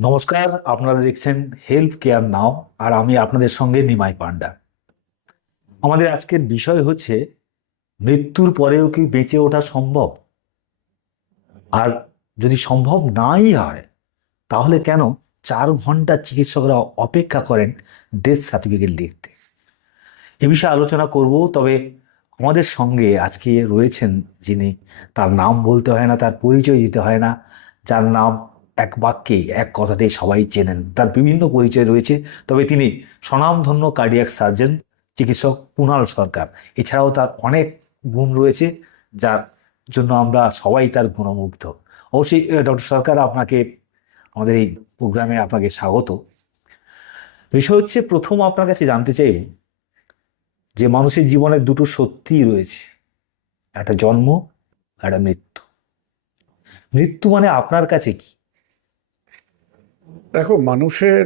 নমস্কার, আপনারা দেখছেন হেলথ কেয়ার নাও আর আমি আপনাদের সঙ্গে নিমাই পান্ডা। আমাদের আজকের বিষয় হচ্ছে, মৃত্যুর পরেও কি বেঁচে ওঠা সম্ভব? আর যদি সম্ভব নাই হয়, তাহলে কেন চার ঘণ্টা চিকিৎসকরা অপেক্ষা করেন ডেথ সার্টিফিকেট লিখতে? এ বিষয়ে আলোচনা করব, তবে আমাদের সঙ্গে আজকে রয়েছেন যিনি, তার নাম বলতে হয় না, তার পরিচয় দিতে হয় না, যার নাম এক বাক্যে, এক কথাতেই সবাই চেনেন। তার বিভিন্ন পরিচয় রয়েছে। তবে তিনি স্বনামধন্য কার্ডিয়াক সার্জন চিকিৎসক কুণাল সরকার। এছাড়াও তার অনেক গুণ রয়েছে, যার জন্য আমরা সবাই তার গুণমুগ্ধ। অবশ্যই ডক্টর সরকার, আপনাকে, আমাদের এই প্রোগ্রামে আপনাকে স্বাগত। বিষয় হচ্ছে, প্রথম আপনার কাছে জানতে চাই যে মানুষের জীবনে দুটো সত্যিই রয়েছে। একটা জন্ম একটা মৃত্যু। মৃত্যু মানে আপনার কাছে কি? দেখো, মানুষের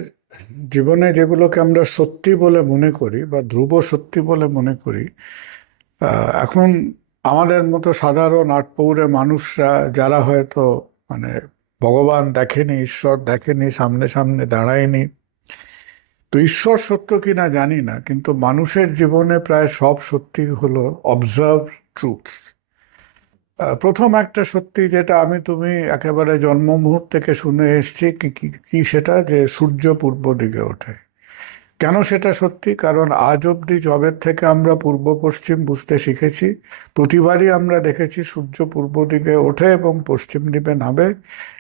জীবনে যেগুলোকে আমরা সত্যি বলে মনে করি বা ধ্রুব সত্যি বলে মনে করি এখন আমাদের মতো সাধারণ আটপৌরে মানুষরা, যারা হয়তো মানে ভগবান দেখেনি, ঈশ্বর দেখেনি, সামনে সামনে দাঁড়ায়নি, তো ঈশ্বর সত্য কি না জানি না, কিন্তু মানুষের জীবনে প্রায় সব সত্যি হলো অবজার্ভ ট্রুথস প্রথম একটা সত্যি যেটা আমি তুমি একেবারে জন্ম মুহূর্ত থেকে শুনে এসছি কি সেটা? যে সূর্য পূর্ব দিকে ওঠে। কেন সেটা সত্যি? কারণ আজ অবধি জবের থেকে আমরা পূর্ব পশ্চিম বুঝতে শিখেছি। প্রতিবারই আমরা দেখেছি সূর্য পূর্ব দিকে ওঠে এবং পশ্চিম দিকে নামে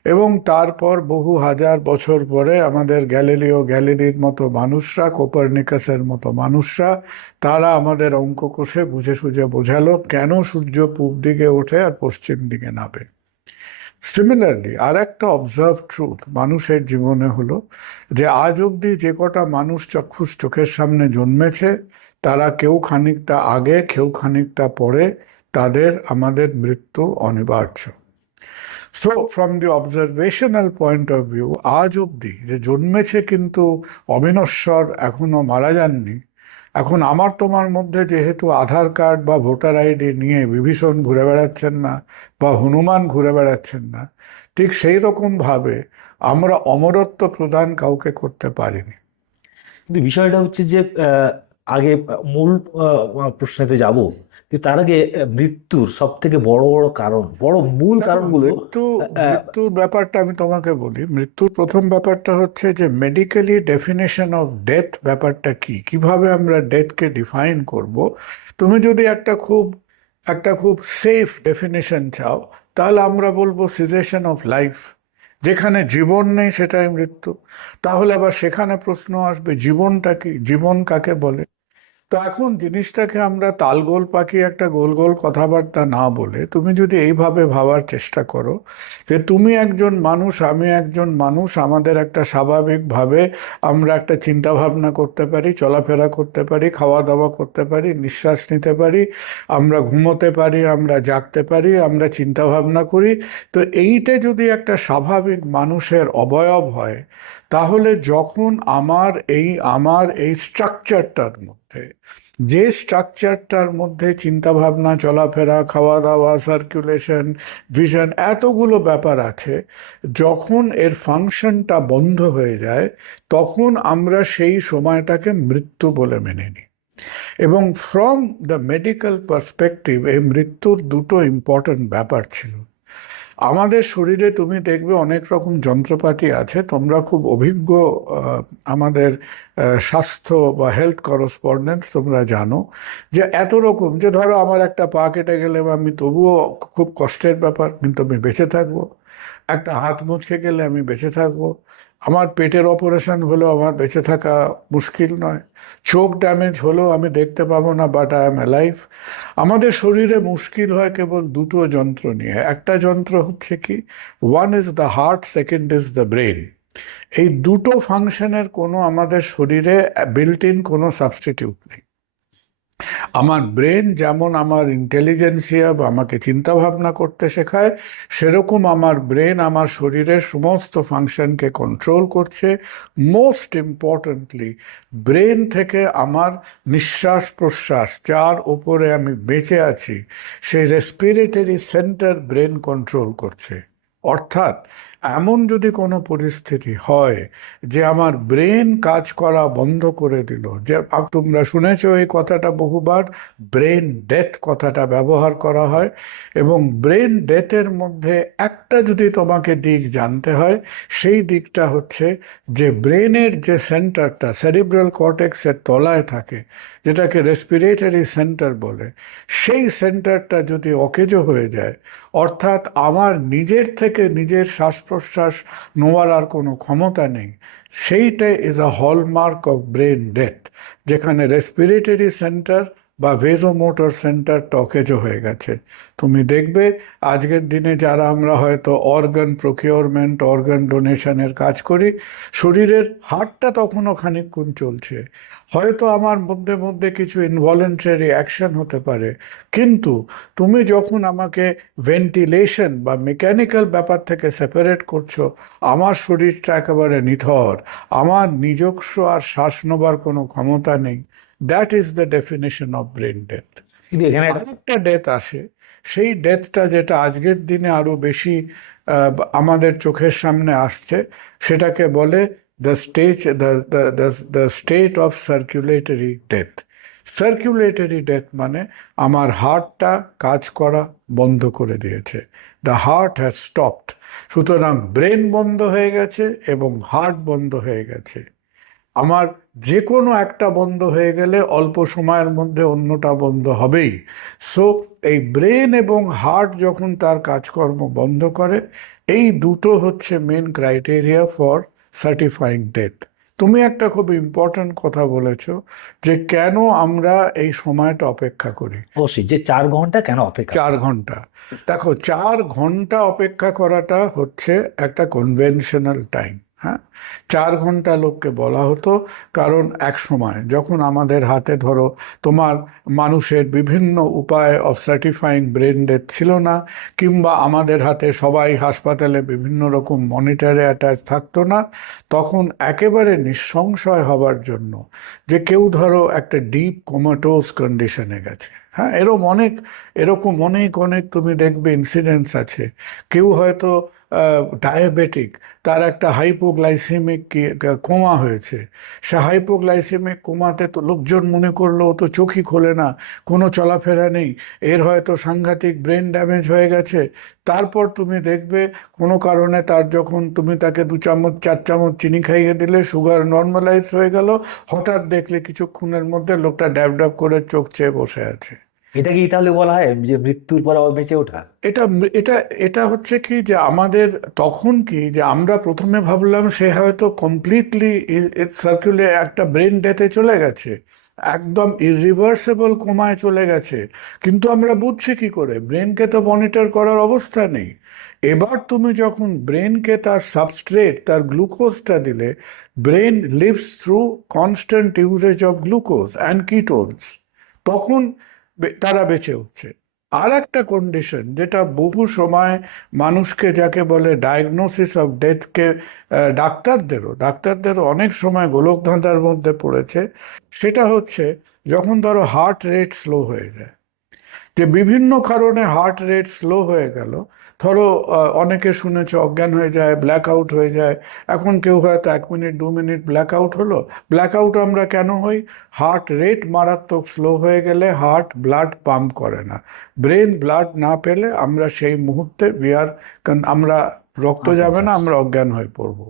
এবং তারপর বহু হাজার বছর পরে আমাদের গ্যালিলিও, গ্যালিলির মতো মানুষরা, কোপারনিকাসের মতো মানুষরা, তারা আমাদের অঙ্ক কষে বুঝে সুঝে বোঝালো কেন সূর্য পূব দিকে ওঠে আর পশ্চিম দিকে নামে। সিমিলারলি আর একটা অবজার্ভ ট্রুথ মানুষের জীবনে হলো যে আজ অবধি যে কটা মানুষ চক্ষুষ চোখের সামনে জন্মেছে, তারা কেউ খানিকটা আগে, কেউ খানিকটা পরে তাদের আমাদের মৃত্যু অনিবার্য। So from the observational point of view আজ অবধি যে জন্মেছে কিন্তু অবিনশ্বর এখনও মারা যাননি এখন আমার তোমার মধ্যে যেহেতু আধার কার্ড বা ভোটার আইডি নিয়ে বিভীষণ ঘুরে বেড়াচ্ছেন না বা হনুমান ঘুরে বেড়াচ্ছেন না, ঠিক সেই রকমভাবে আমরা অমরত্ব প্রদান কাউকে করতে পারিনি। কিন্তু বিষয়টা হচ্ছে যে আগে মূল প্রশ্নেতে যাব। কিন্তু তার আগে মৃত্যুর সব থেকে বড় বড় কারণ বড় মূল কারণগুলো মৃত্যু মৃত্যুর ব্যাপারটা আমি তোমাকে বলি। মৃত্যুর প্রথম ব্যাপারটা হচ্ছে যে মেডিকেলি ডেফিনেশন অফ ডেথ ব্যাপারটা কি? কীভাবে আমরা ডেথকে ডিফাইন করব? তুমি যদি একটা খুব একটা খুব সেফ ডেফিনেশন চাও তাহলে আমরা বলব সিজেশন অফ লাইফ যেখানে জীবন নেই সেটাই মৃত্যু। তাহলে আবার সেখানে প্রশ্ন আসবে জীবনটা কি? জীবন কাকে বলে? তো এখন জিনিসটাকে আমরা তালগোল পাকিয়ে একটা গোল গোল কথাবার্তা না বলে তুমি যদি এইভাবে ভাবার চেষ্টা করো যে তুমি একজন মানুষ, আমি একজন মানুষ, আমাদের একটা স্বাভাবিকভাবে আমরা একটা চিন্তা ভাবনা করতে পারি, চলাফেরা করতে পারি খাওয়া দাওয়া করতে পারি, নিঃশ্বাস নিতে পারি, আমরা ঘুমোতে পারি, আমরা জাগতে পারি, আমরা চিন্তা ভাবনা করি। তো এইটা যদি একটা স্বাভাবিক মানুষের অবয়ব হয় তাহলে যখন আমার এই আমার এই স্ট্রাকচারটার মধ্যে, যে স্ট্রাকচারটার মধ্যে চিন্তাভাবনা, চলাফেরা খাওয়া দাওয়া সার্কুলেশন ভিশন এতগুলো ব্যাপার আছে, যখন এর ফাংশনটা বন্ধ হয়ে যায়, তখন আমরা সেই সময়টাকে মৃত্যু বলে মেনে নিই। এবং ফ্রম দ্য মেডিকেল পার্সপেক্টিভ এই মৃত্যুর দুটো ইম্পর্ট্যান্ট ব্যাপার ছিল। আমাদের শরীরে তুমি দেখবে অনেক রকম যন্ত্রপাতি আছে। তোমরা খুব অভিজ্ঞ আমাদের স্বাস্থ্য বা হেলথ করসপন্ডেন্স তোমরা জানো যে এত রকম যে ধরো আমার একটা পা কেটে গেলে আমি তবুও খুব কষ্টের ব্যাপার, কিন্তু আমি বেঁচে থাকব। একটা হাত মুচকে গেলে আমি বেঁচে থাকব। আমার পেটের অপারেশন হলেও আমার বেঁচে থাকা মুশকিল নয়। চোখ ড্যামেজ হলেও আমি দেখতে পাবো না বাট আই এম অ্যালাইভ আমাদের শরীরে মুশকিল হয় কেবল দুটো যন্ত্র নিয়ে। একটা যন্ত্র হচ্ছে কি? One is the heart second is the brain এই দুটো ফাংশনের কোনো আমাদের শরীরে বিল্ট ইন কোনো সাবস্টিটিউট নেই। আমার ব্রেন যেমন আমার ইন্টেলিজেন্সিয়া বা আমাকে চিন্তা ভাবনা করতে শেখায়, সেরকম আমার ব্রেন আমার শরীরের সমস্ত ফাংশনকে কন্ট্রোল করছে। মোস্ট ইম্পর্টেন্টলি ব্রেন থেকে আমার নিঃশ্বাস প্রশ্বাস যার ওপরে আমি বেঁচে আছি, সেই রেসপিরেটরি সেন্টার ব্রেন কন্ট্রোল করছে। অর্থাৎ এমন যদি কোনো পরিস্থিতি হয় যে আমার ব্রেন কাজ করা বন্ধ করে দিল, যে তোমরা শুনেছো এই কথাটা বহুবার, ব্রেন ডেথ কথাটা ব্যবহার করা হয় এবং ব্রেন ডেথের মধ্যে একটা যদি তোমাকে দিক জানতে হয়, সেই দিকটা হচ্ছে যে ব্রেনের যে সেন্টারটা, সেরিব্রাল কর্টেক্সের তলায় থাকে, যেটাকে রেসপিরেটরি সেন্টার বলে, সেই সেন্টারটা যদি অকেজো হয়ে যায়, অর্থাৎ আমার নিজের থেকে নিজের শ্বাস প্রশ্বাস নোয়ার আর কোনো ক্ষমতা নেই। সেইটাই is a hallmark of brain death যেখানে রেসপিরেটরি সেন্টার বা ভেজোমোটর সেন্টার টকেজও হয়ে গেছে। তুমি দেখবে আজকের দিনে যারা আমরা হয়তো অর্গান প্রকিওরমেন্ট অর্গান ডোনেশনের কাজ করি, শরীরের হার্টটা তখনও খানিকক্ষণ চলছে। হয়তো আমার মধ্যে মধ্যে কিছু ইনভলেন্টারি অ্যাকশন হতে পারে, কিন্তু তুমি যখন আমাকে ভেন্টিলেশন বা মেকানিক্যাল ব্যাপার থেকে সেপারেট করছ, আমার শরীরটা একেবারে নিথর, আমার নিজস্ব আর শ্বাস নেবার কোনো ক্ষমতা নেই। That is the definition of brain death একটা ডেথ আসে। সেই ডেথটা যেটা আজকের দিনে আরও বেশি আমাদের চোখের সামনে আসছে সেটাকে বলে the stage the state of circulatory death circulatory death মানে আমার হার্টটা কাজ করা বন্ধ করে দিয়েছে। দ্য হার্ট হ্যাজ স্টপড সুতরাং ব্রেন বন্ধ হয়ে গেছে এবং হার্ট বন্ধ হয়ে গেছে। আমার যে কোনো একটা বন্ধ হয়ে গেলে অল্প সময়ের মধ্যে অন্যটা বন্ধ হবেই। সো এই ব্রেন এবং হার্ট যখন তার কাজকর্ম বন্ধ করে এই দুটো হচ্ছে main criteria for certifying death তুমি একটা খুব ইম্পর্ট্যান্ট কথা বলেছ যে কেন আমরা এই সময়টা অপেক্ষা করি। অবশ্যই যে চার ঘণ্টা কেন অপেক্ষা চার ঘণ্টা। দেখো চার ঘণ্টা অপেক্ষা করাটা হচ্ছে একটা কনভেনশনাল টাইম হ্যাঁ? চার ঘণ্টা লোককে বলা হতো, কারণ এক সময় যখন আমাদের হাতে ধরো তোমার মানুষের বিভিন্ন উপায় অফ সার্টিফাইং ব্রেন ডেথ ছিল না, কিংবা আমাদের হাতে সবাই হাসপাতালে বিভিন্ন রকম মনিটরে অ্যাটাচ থাকতো না, তখন একেবারে নিঃসংশয় হবার জন্য যে কেউ ধরো একটা ডিপ কোমাটোস কন্ডিশনে গেছে। হ্যাঁ এরকম অনেক এরকম অনেক অনেক তুমি দেখবে ইনসিডেন্টস আছে। কেউ হয়তো ডায়াবেটিক তার একটা হাইপোগ্লাইসেমিক কোমা হয়েছে। সে হাইপোগ্লাইসেমিক কোমাতে তো লোকজন মনে করল, ও তো চোখই খোলে না, কোনো চলাফেরা নেই। এর হয়তো সাংঘাতিক ব্রেন ড্যামেজ হয়ে গেছে। তারপর তুমি দেখবে কোনো কারণে তার যখন তুমি তাকে দু চামচ চার চামচ চিনি খাইয়ে দিলে সুগার নর্মালাইজ হয়ে গেল হঠাৎ দেখলে কিছুক্ষণের মধ্যে লোকটা ড্যাব ড্যাব করে চোখ চেয়ে বসে আছে। এটা কি তাহলে বলা হয় যে মৃত্যুর পর বেঁচে ওঠা? এটা এটা এটা হচ্ছে কি যে আমাদের তখন কি যে আমরা প্রথমে ভাবলাম সে হয়তো কমপ্লিটলি সার্কুলে একটা ব্রেন ডেথে চলে গেছে। একদম ইরিভার্সেবল কমায় চলে গেছে। কিন্তু আমরা বুঝছি কি করে? ব্রেনকে তো মনিটর করার অবস্থা নেই। এবার তুমি যখন ব্রেনকে তার সাবস্ট্রেট তার গ্লুকোজটা দিলে brain lives through constant usage of glucose and ketones তখন তারা বেঁচে উঠছে। আর একটা কন্ডিশন যেটা বহু সময় মানুষকে যাকে বলে ডায়াগনোসিস অফ ডেথকে ডাক্তারদেরও ডাক্তারদেরও অনেক সময় গোলকধাঁধার মধ্যে পড়েছে। সেটা হচ্ছে যখন ধরো হার্ট রেট স্লো হয়ে যায় যে বিভিন্ন কারণে হার্ট রেট স্লো হয়ে গেল। ধরো অনেকে শুনেছে অজ্ঞান হয়ে যায় ব্ল্যাক আউট হয়ে যায়। এখন কেউ হয়তো এক মিনিট দু মিনিট ব্ল্যাক আউট হলো। ব্ল্যাক আউট আমরা কেন হই? হার্ট রেট মারাত্মক স্লো হয়ে গেলে হার্ট ব্লাড পাম্প করে না। ব্রেন ব্লাড না পেলে আমরা সেই মুহূর্তে বিয়ার আমরা রক্ত যাবে না আমরা অজ্ঞান হয়ে পড়ব।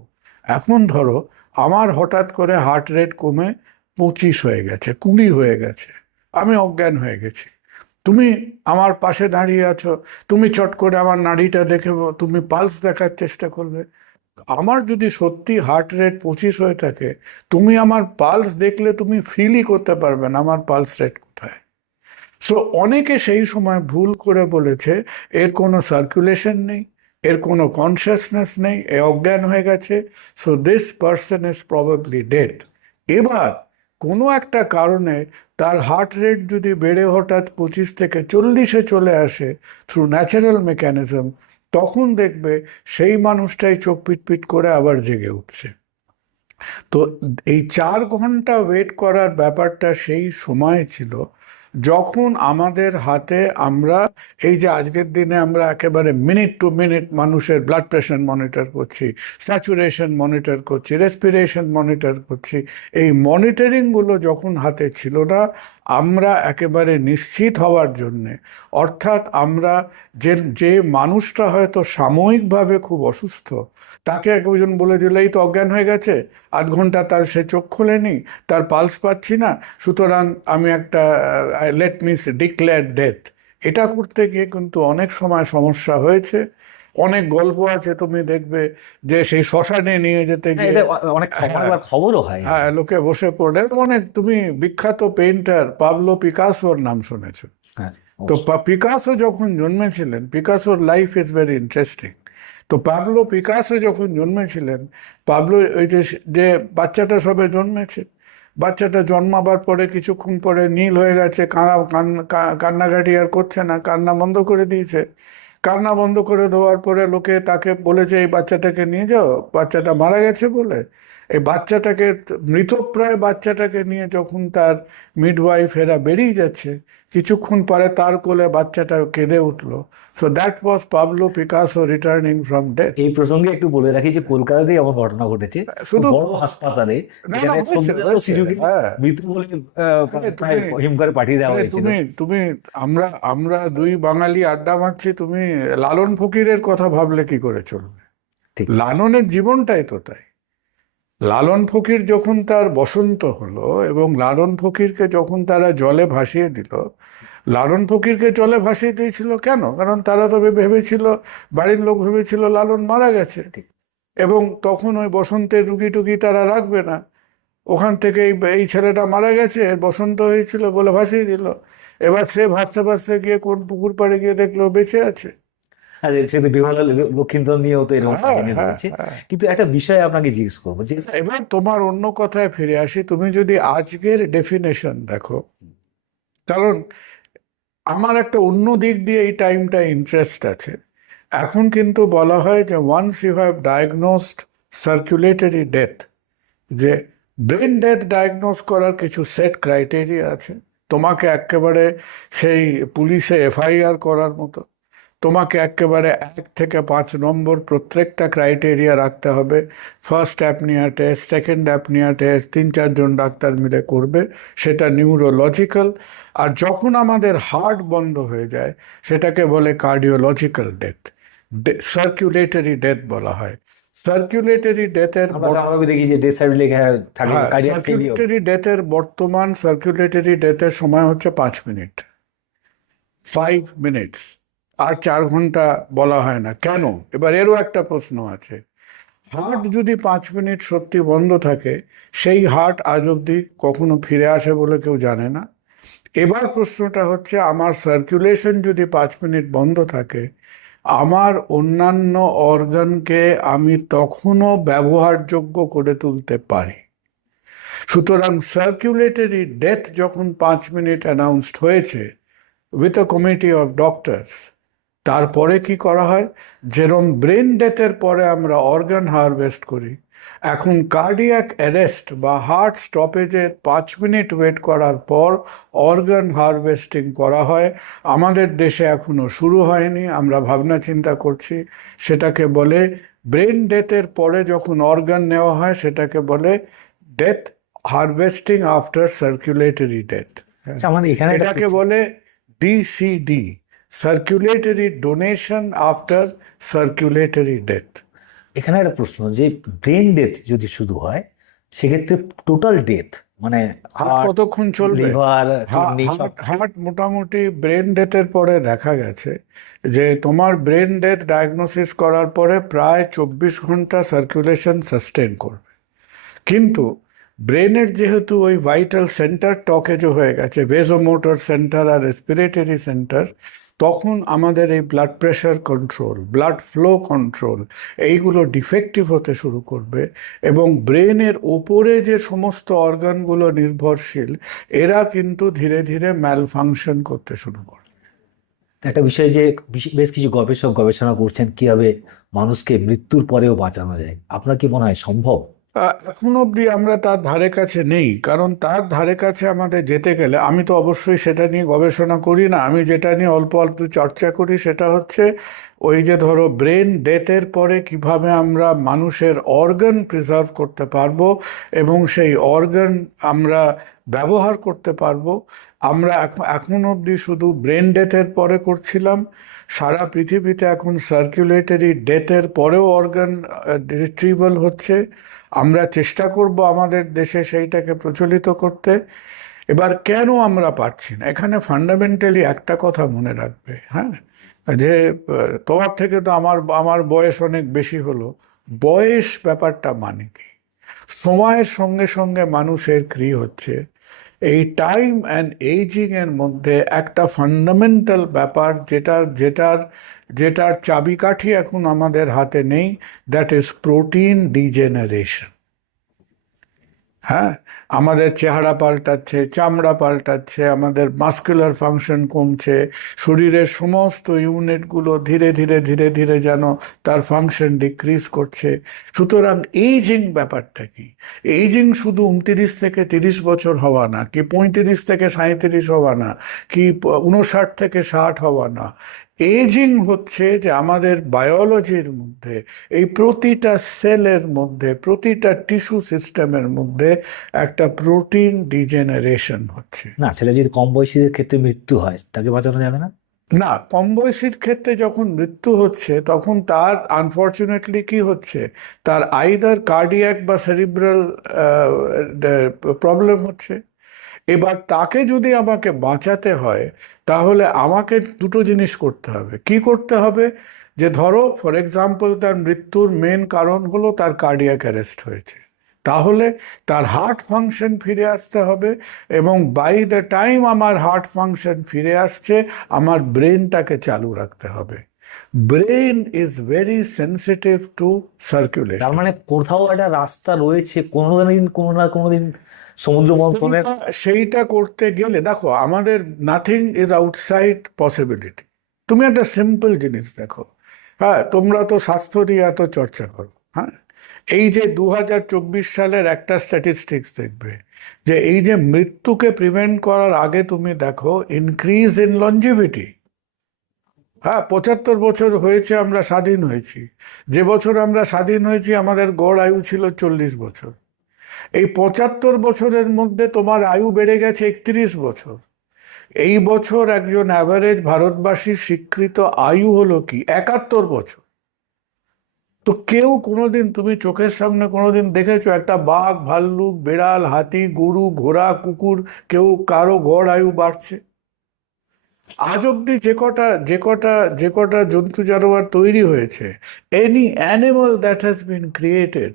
এখন ধরো আমার হঠাৎ করে হার্ট রেট কমে পঁচিশ হয়ে গেছে কুড়ি হয়ে গেছে। আমি অজ্ঞান হয়ে গেছি। তুমি আমার পাশে দাঁড়িয়ে আছো, তুমি চট করে আমার নাড়িটা দেখে তুমি পালস দেখার চেষ্টা করবে। আমার যদি সত্যি হার্ট রেট পঁচিশ হয়ে থাকে, তুমি আমার পালস দেখলে তুমি ফিলই করতে পারবে না, আমার পালস রেট কোথায়। সো অনেকে সেই সময় ভুল করে বলেছে, এর কোনো সার্কুলেশন নেই, এর কোনো কনসিয়াসনেস নেই, এ অজ্ঞান হয়ে গেছে so this person is probably dead এবার, কোনো একটা কারণে তার হার্ট রেট যদি বেড়ে হঠাৎ পঁচিশ থেকে চল্লিশে চলে আসে থ্রু ন্যাচারাল মেকানিজম তখন দেখবে সেই মানুষটাই চোখ পিটপিট করে আবার জেগে উঠছে। তো এই চার ঘণ্টা ওয়েট করার ব্যাপারটা সেই সময় ছিল যখন আমাদের হাতে আমরা, এই যে আজকের দিনে আমরা একেবারে মিনিট টু মিনিট মানুষের ব্লাড প্রেশার মনিটর করছি স্যাচুরেশন মনিটর করছি রেসপিরেশন মনিটর করছি, এই মনিটরিংগুলো যখন হাতে ছিল না আমরা একেবারে নিশ্চিত হওয়ার জন্যে, অর্থাৎ আমরা যে যে মানুষটা হয়তো সাময়িকভাবে খুব অসুস্থ, তাকে একজন বলে দিল এই তো অজ্ঞান হয়ে গেছে, আধ ঘণ্টা তার সে চোখ খোলেনি, তার পালস পাচ্ছি না, সুতরাং আমি একটা লেট মিস ডিক্লেয়ার ডেথ এটা করতে গিয়ে কিন্তু অনেক সময় সমস্যা হয়েছে। অনেক গল্প আছে তুমি দেখবে যে সেই শ্মশানে নিয়ে যেতে হ্যাঁ, গিয়ে অনেক হ্যাঁ। খবরও হয় হ্যাঁ। লোকে বসে পড়ে। অনেক তুমি বিখ্যাত পেইন্টার পাবলো পিকাসোর নাম শুনেছো। হ্যাঁ তো পিকাসো যখন জন্মেছিলেন পিকাসোর লাইফ ইজ ভেরি ইন্টারেস্টিং তো পাবলো পিকাসো যখন জন্মেছিলেন পাবলো ওই যে যে বাচ্চাটা সবে জন্মেছে বাচ্চাটা জন্মাবার পরে কিছুক্ষণ পরে নীল হয়ে গেছে কান্না কান- কান্নাকাটি আর করছে না কান্না বন্ধ করে দিয়েছে। কান্না বন্ধ করে দেওয়ার পরে লোকে তাকে বলেছে এই বাচ্চাটাকে নিয়ে যাও, বাচ্চাটা মারা গেছে বলে। এই বাচ্চাটাকে মৃতপ্রায় বাচ্চাটাকে নিয়ে যখন তার মিডওয়াইফ এরা বেরিয়ে যাচ্ছে কিছুক্ষণ পরে তার কোলে বাচ্চাটা কেঁদে উঠল। So that was Pablo Picasso returning from death এই প্রসঙ্গে একটু বলে রাখি যে কলকাতাতেই আমার ঘটনা ঘটেছে। শুধু বড় হাসপাতালে শিশুকে হ্যাঁ। বলে তুমি- হিমঘরে পাঠিয়ে দেওয়া হয়েছিল। তুমি তুমি আমরা আমরা দুই বাঙালি আড্ডা মারছি তুমি লালন ফকিরের কথা ভাবলে কি করে চলবে? ঠিক। লালনের জীবনটাই তো তাই। লালন ফকির যখন তার বসন্ত হলো এবং লালন ফকিরকে যখন তারা জলে ভাসিয়ে দিল, লালন ফকিরকে জলে ভাসিয়ে দিয়েছিল কেন? কারণ তারা তবে ভেবেছিল, বাড়ির লোক ভেবেছিল লালন মারা গেছে। এবং তখন ওই বসন্তের রুগী টুকি তারা রাখবে না। ওখান থেকে এই ছেলেটা মারা গেছে, বসন্ত হয়েছিল বলে ভাসিয়ে দিল। এবার সে ভাসতে ভাসতে গিয়ে কোন পুকুর পাড়ে গিয়ে দেখল বেঁচে আছে। আর সে তো বিমল লক্ষিন্দর নিয়েও তো এরকম হ্যাঁ, কাহিনী হ্যাঁ, রয়েছে। হ্যাঁ। কিন্তু একটা বিষয় আপনাকে জিজ্ঞেস করব যে এবার তোমার অন্য কথায় ফিরে আসি। তুমি যদি আজকের ডেফিনেশন দেখো কারণ আমার একটা অন্য দিক দিয়ে এই টাইমটা ইন্টারেস্ট আছে। এখন কিন্তু বলা হয় যে once you have diagnosed circulatory death যে ব্রেন ডেথ ডায়াগনোস করার কিছু সেট ক্রাইটেরিয়া আছে। তোমাকে একেবারে সেই পুলিশে এফআইআর করার মতো। তোমাকে একেবারে এক থেকে পাঁচ নম্বর প্রত্যেকটা ক্রাইটেরিয়া রাখতে হবে। First apnoea test second apnoea test তিন চারজন ডাক্তার মিলে করবে সেটা নিউরোলজিক্যাল আর যখন আমাদের হার্ট বন্ধ হয়ে যায় সেটাকে বলে কার্ডিওলজিক্যাল ডেথ সার্কুলেটরি ডেথ বলা হয়। সার্কুলেটরি ডেথের দেখি যে ডেথ সার্কুলেটরি ডেথের বর্তমান সার্কুলেটরি ডেথের সময় হচ্ছে পাঁচ মিনিট। ফাইভ মিনিটস আর চার ঘণ্টা বলা হয় না। কেন? এবার এরও একটা প্রশ্ন আছে। হার্ট যদি পাঁচ মিনিট সত্যি বন্ধ থাকে, সেই হার্ট আজ অবধি কখনো ফিরে আসে বলে কেউ জানে না। এবার প্রশ্নটা হচ্ছে, আমার সার্কুলেশন যদি পাঁচ মিনিট বন্ধ থাকে, আমার অন্যান্য অর্গানকে আমি তখনও ব্যবহারযোগ্য করে তুলতে পারি? সুতরাং সার্কুলেটরি ডেথ যখন পাঁচ মিনিট অ্যানাউন্সড হয়েছে with a committee of doctors তারপরে কি করা হয়? যেরম ব্রেন ডেথের পরে আমরা অর্গান হারভেস্ট করি এখন কার্ডিয়াক অ্যারেস্ট বা হার্ট স্টপেজের পাঁচ মিনিট ওয়েট করার পর অর্গান হারভেস্টিং করা হয়। আমাদের দেশে এখনও শুরু হয়নি আমরা ভাবনা চিন্তা করছি। সেটাকে বলে ব্রেন ডেথের পরে যখন অর্গান নেওয়া হয় সেটাকে বলে death harvesting after circulatory death. আচ্ছা এখানে এটাকে বলে DCD. Circulatory donation after circulatory death এখানে একটা প্রশ্ন যে ব্রেন ডেথ যদি শুধু হয় সেক্ষেত্রে টোটাল ডেথ মানে কতক্ষণ চলবে? হার্ট মোটামুটি ব্রেন ডেথের পরে দেখা গেছে যে তোমার ব্রেন ডেথ ডায়াগনোসিস করার পরে প্রায় চব্বিশ ঘণ্টা সার্কুলেশন সাস্টেন করবে। কিন্তু ব্রেনের যেহেতু ওই ভাইটাল সেন্টার টকেজও হয়ে গেছে ভেজোমোটর সেন্টার আর রেসপিরেটরি সেন্টার তখন আমাদের এই blood pressure control blood flow control এইগুলো ডিফেক্টিভ হতে শুরু করবে এবং ব্রেনের ওপরে যে সমস্ত অর্গানগুলো নির্ভরশীল, এরা কিন্তু ধীরে ধীরে ম্যালফাংশন করতে শুরু করবে একটা বিষয় যে বেশ কিছু গবেষক গবেষণা করছেন কীভাবে মানুষকে মৃত্যুর পরেও বাঁচানো যায়। আপনার কি মনে হয় সম্ভব? এখন অবধি আমরা তার ধারে কাছে নেই, কারণ তার ধারে কাছে আমাদের যেতে গেলে আমি তো অবশ্যই সেটা নিয়ে গবেষণা করি না, আমি যেটা নিয়ে অল্প অল্প চর্চা করি সেটা হচ্ছে ওই যে ধরো ব্রেন ডেথের পরে কীভাবে আমরা মানুষের অর্গান প্রিজার্ভ করতে পারব এবং সেই অর্গান আমরা ব্যবহার করতে পারব। আমরা এখন অবধি শুধু ব্রেন ডেথের পরে করছিলাম, সারা পৃথিবীতে এখন সার্কুলেটরি ডেথের পরেও অর্গান রিট্রিভাল হচ্ছে। আমরা চেষ্টা করব আমাদের দেশে সেইটাকে প্রচলিত করতে। এবার কেন আমরা পারছি না? এখানে ফান্ডামেন্টালি একটা কথা মনে রাখবে হ্যাঁ? যে, তোমার থেকে তো আমার আমার বয়স অনেক বেশি হলো। বয়স ব্যাপারটা মানে কি? সময়ের সঙ্গে সঙ্গে মানুষের ক্রি হচ্ছে। এই টাইম অ্যান্ড এইজিংয়ের মধ্যে একটা ফান্ডামেন্টাল ব্যাপার যেটার যেটার যেটার চাবিকাঠি এখন আমাদের হাতে নেই দ্যাট ইজ প্রোটিন ডিজেনারেশন হ্যাঁ? আমাদের চেহারা পাল্টাচ্ছে, চামড়া পাল্টাচ্ছে, আমাদের মাস্কুলার ফাংশন কমছে, শরীরের সমস্ত ইউনিটগুলো ধীরে ধীরে ধীরে ধীরে যেন তার ফাংশন ডিক্রিজ করছে। সুতরাং এইজিং ব্যাপারটা কি? এইজিং শুধু উনতিরিশ থেকে তিরিশ বছর হওয়া না, কি পঁয়ত্রিশ থেকে সাঁত্রিশ হওয়া না, কি উনষাট থেকে ষাট হওয়া না এজিং হচ্ছে যে আমাদের বায়োলজির মধ্যে এই প্রতিটা সেলের মধ্যে প্রতিটা টিস্যু সিস্টেমের মধ্যে একটা প্রোটিন ডিজেনারেশন হচ্ছে। না সেটা যদি কম বয়সীদের ক্ষেত্রে মৃত্যু হয় তাকে বাঁচানো যাবে না? না কম বয়সীর ক্ষেত্রে যখন মৃত্যু হচ্ছে তখন তার আনফর্চুনেটলি কি হচ্ছে? তার আইদার কার্ডিয়াক বা সেরিব্রাল প্রবলেম হচ্ছে। এবার তাকে যদি আমাকে বাঁচাতে হয়, তাহলে আমাকে দুটো জিনিস করতে হবে। কি করতে হবে? যে ধরো ফর এক্সাম্পল তার মৃত্যুর মেন কারণ হলো তার কার্ডিয়াক অ্যারেস্ট হয়েছে। তাহলে তার হার্ট ফাংশন ফিরে আসতে হবে এবং বাই দ্য টাইম আমার হার্ট ফাংশন ফিরে আসছে, আমার ব্রেনটাকে চালু রাখতে হবে। Brain is very sensitive to circulation তার মানে কোথাও একটা রাস্তা রয়েছে কোনোদিন কোনো না কোনোদিন সমুদ্র মন্থনের সেইটা করতে গেলে, দেখো, আমাদের নাথিং ইজ আউটসাইড পসিবিলিটি তুমি একটা সিম্পল জিনিস দেখো। হ্যাঁ তোমরা তো স্বাস্থ্য নিয়ে এত চর্চা করো হ্যাঁ? এই যে দু হাজার চব্বিশ সালের একটা স্ট্যাটিস্টিক্স দেখবে, যে এই যে মৃত্যুকে প্রিভেন্ট করার আগে তুমি দেখো ইনক্রিজ ইন লঞ্জিভিটি হ্যাঁ পঁচাত্তর বছর হয়েছে আমরা স্বাধীন হয়েছি। যে বছর আমরা স্বাধীন হয়েছি, আমাদের গড় আয়ু ছিল চল্লিশ বছর। এই পঁচাত্তর বছরের মধ্যে তোমার আয়ু বেড়ে গেছে একত্রিশ বছর। এই বছর একজন অ্যাভারেজ ভারতবাসীর স্বীকৃত আয়ু হলো কি? একাত্তর বছর। তো কেউ কোনোদিন, তুমি চোখের সামনে কোনোদিন দেখেছ একটা বাঘ, ভাল্লুক, বেড়াল, হাতি, গরু, ঘোড়া, কুকুর, কেউ কারও গড় আয়ু বাড়ছে? আজ অব্দি যে কটা যে কটা যে কটা জন্তু জানোয়ার তৈরি হয়েছে any animal that has been created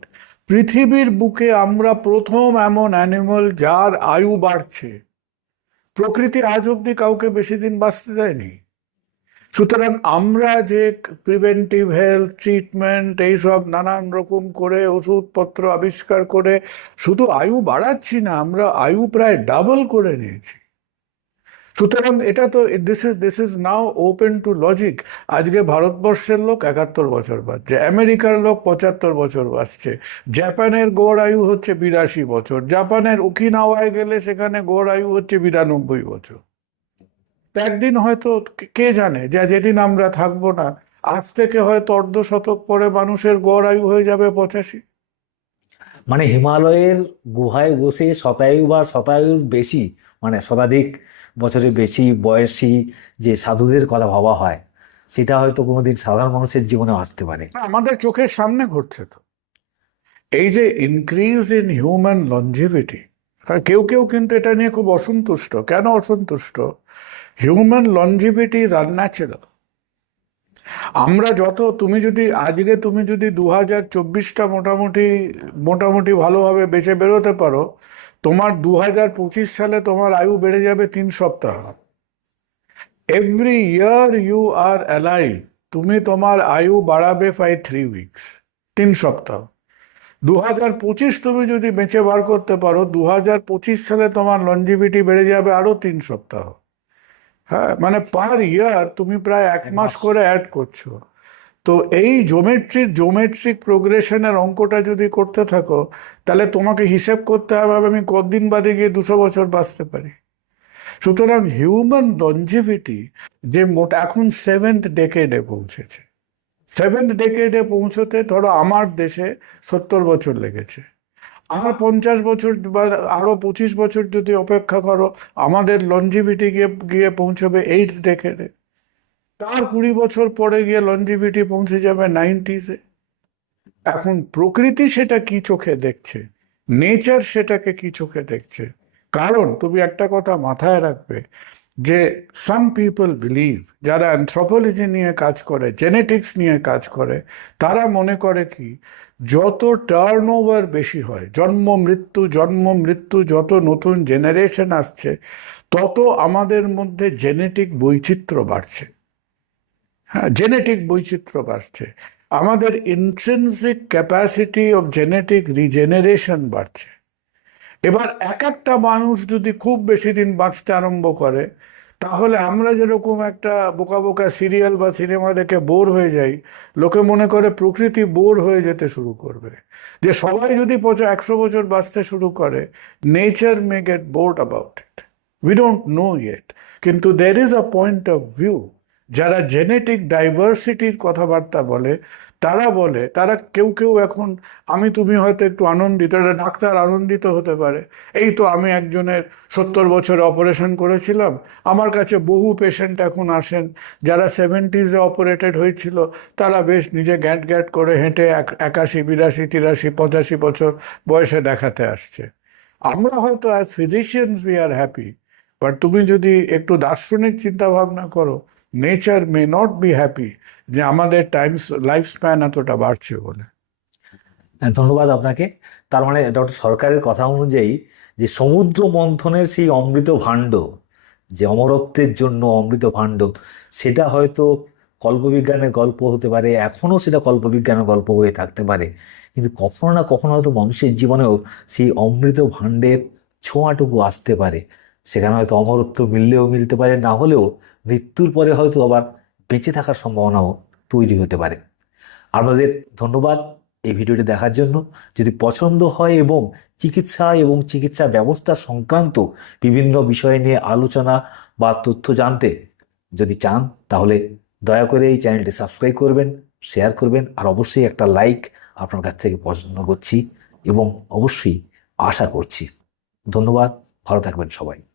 পৃথিবীর বুকে আমরা প্রথম এমন অ্যানিমাল যার আয়ু বাড়ছে। প্রকৃতি আজ অব্দি কাউকে বেশি দিন বাঁচতে দেয়নি। সুতরাং আমরা যে প্রিভেন্টিভ হেলথ ট্রিটমেন্ট এইসব নানান রকম করে ওষুধপত্র আবিষ্কার করে শুধু আয়ু বাড়াচ্ছি না, আমরা আয়ু প্রায় ডাবল করে নিয়েছি। সুতরাং এটা তো this is this is now open to logic আজকে ভারতবর্ষের লোক একাত্তর বছর বাঁচছে আমেরিকার লোক পঁচাত্তর বছর বাঁচছে, জাপানের গড় আয়ু হচ্ছে বিরাশি বছর, জাপানের ওকিনাওয়ায় গেলে সেখানে গড় আয়ু হচ্ছে বিরানব্বই বছর। একদিন হয়তো কে জানে, যে যেদিন আমরা থাকব না, আজ থেকে হয়তো অর্ধ শতক পরে মানুষের গড় আয়ু হয়ে যাবে পঁচাশি। মানে হিমালয়ের গুহায় বসে শতায়ু বা শতায়ুর বেশি মানে শতাধিক বছরের বেশি বয়সী যে সাধুদের কথা ভাবা হয়, সেটা হয়তো কোনোদিন সাধারণ মানুষের জীবনে আসতে পারে। আমাদের চোখের সামনে ঘটছে তো। এই যে ইনক্রিজ ইন হিউম্যান লঞ্জিভিটি কেউ কেউ কিন্তু এটা নিয়ে খুব অসন্তুষ্ট। কেন অসন্তুষ্ট? হিউম্যান লঞ্জিভিটি ইজ আনন্যাচারাল আমরা যত, তুমি যদি, আজকে তুমি যদি দু হাজার চব্বিশটা মোটামুটি মোটামুটি ভালোভাবে বেঁচে বেরোতে পারো তোমার দু হাজার পঁচিশ সালে তোমার আয়ু বেড়ে যাবে তিন সপ্তাহ। Every year you are alive তুমি তোমার আয়ু বাড়াবে বাই থ্রি উইকস তিন সপ্তাহ। দু হাজার পঁচিশ তুমি যদি বেঁচে বার করতে পারো দু হাজার পঁচিশ সালে তোমার লঞ্জিভিটি বেড়ে যাবে আরও তিন সপ্তাহ। হ্যাঁ মানে পার ইয়ার তুমি প্রায় এক মাস। করে অ্যাড করছ। তো এই জোমেট্রিক জোমেট্রিক প্রোগ্রেশনের অঙ্কটা যদি করতে থাকো, তাহলে তোমাকে হিসেব করতে হবে আমি কতদিন বাদে গিয়ে দুশো বছর বাঁচতে পারি। সুতরাং হিউম্যান লঞ্জিভিটি যে মোট এখন সেভেন্থ ডেকেডে পৌঁছেছে। সেভেন্থ ডেকেডে পৌঁছতে ধরো আমার দেশে সত্তর বছর লেগেছে। আর পঞ্চাশ বছর বা আরও পঁচিশ বছর যদি অপেক্ষা করো, আমাদের লঞ্জিভিটি গিয়ে গিয়ে পৌঁছবে এইট ডেকেডে তার কুড়ি বছর পরে গিয়ে লঞ্জিভিটি পৌঁছে যাবে নাইনটিসে এখন প্রকৃতি সেটা কি চোখে দেখছে? নেচার সেটাকে কি চোখে দেখছে? কারণ তুমি একটা কথা মাথায় রাখবে যে সাম পিপল বিলিভ যারা অ্যান্থ্রোপোলজি নিয়ে কাজ করে জেনেটিক্স নিয়ে কাজ করে, তারা মনে করে কি, যত টার্ন ওভার বেশি হয়, জন্ম, মৃত্যু জন্ম, মৃত্যু, যত নতুন জেনারেশন আসছে, তত আমাদের মধ্যে জেনেটিক বৈচিত্র্য বাড়ছে। হ্যাঁ জেনেটিক বৈচিত্র্য বাড়ছে। আমাদের intrinsic capacity of genetic regeneration বাড়ছে। এবার এক একটা মানুষ যদি খুব বেশি দিন বাঁচতে আরম্ভ করে, তাহলে আমরা যেরকম একটা বোকা বোকা সিরিয়াল বা সিনেমা দেখে বোর হয়ে যাই, লোকে মনে করে প্রকৃতি বোর হয়ে যেতে শুরু করবে। যে সবাই যদি একশো বছর বাঁচতে শুরু করে nature may get bored about it we don't know yet কিন্তু there is a point of view যারা জেনেটিক ডাইভার্সিটির কথাবার্তা বলে, তারা বলে, তারা কেউ কেউ এখন, আমি তুমি হয়তো একটু আনন্দিত একটা ডাক্তার আনন্দিত হতে পারে। এই তো আমি একজনের সত্তর বছরে অপারেশন করেছিলাম, আমার কাছে বহু পেশেন্ট এখন আসেন, যারা সেভেন্টিজে অপারেটেড হয়েছিল, তারা বেশ নিজে গ্যাট গ্যাট করে হেঁটে এক, একাশি, বিরাশি, তিরাশি, পঁচাশি বছর বয়সে দেখাতে আসছে। আমরা হয়তো as physicians we are happy but তুমি যদি একটু দার্শনিক চিন্তা ভাবনা করো nature may not be happy যে আমাদের টাইম লাইফ স্প্যান এতটা বাড়ছে বলে। হ্যাঁ, ধন্যবাদ আপনাকে। তার মানে ডক্টর সরকারের কথা অনুযায়ী যে সমুদ্র মন্থনের সেই অমৃত ভাণ্ড যে অমরত্বের জন্য অমৃত ভাণ্ড সেটা হয়তো কল্পবিজ্ঞানের গল্প হতে পারে এখনও সেটা কল্পবিজ্ঞানের গল্প হয়ে থাকতে পারে। কিন্তু কখনো না কখনো হয়তো মানুষের জীবনেও সেই অমৃত ভাণ্ডের ছোঁয়াটুকু আসতে পারে। সেখানে হয়তো অমরত্ব মিললেও মিলতে পারে, না হলেও মৃত্যুর পরে হয়তো আবার বেঁচে থাকার সম্ভাবনাও তৈরি হতে পারে। আপনাদের ধন্যবাদ এই ভিডিওটি দেখার জন্য। যদি পছন্দ হয় এবং চিকিৎসা এবং চিকিৎসা ব্যবস্থা সংক্রান্ত বিভিন্ন বিষয় নিয়ে আলোচনা বা তথ্য জানতে যদি চান, তাহলে দয়া করে এই চ্যানেলটি সাবস্ক্রাইব করবেন, শেয়ার করবেন, আর অবশ্যই একটা লাইক আপনার কাছ থেকে পছন্দ করছি এবং অবশ্যই আশা করছি। ধন্যবাদ, ভালো থাকবেন সবাই।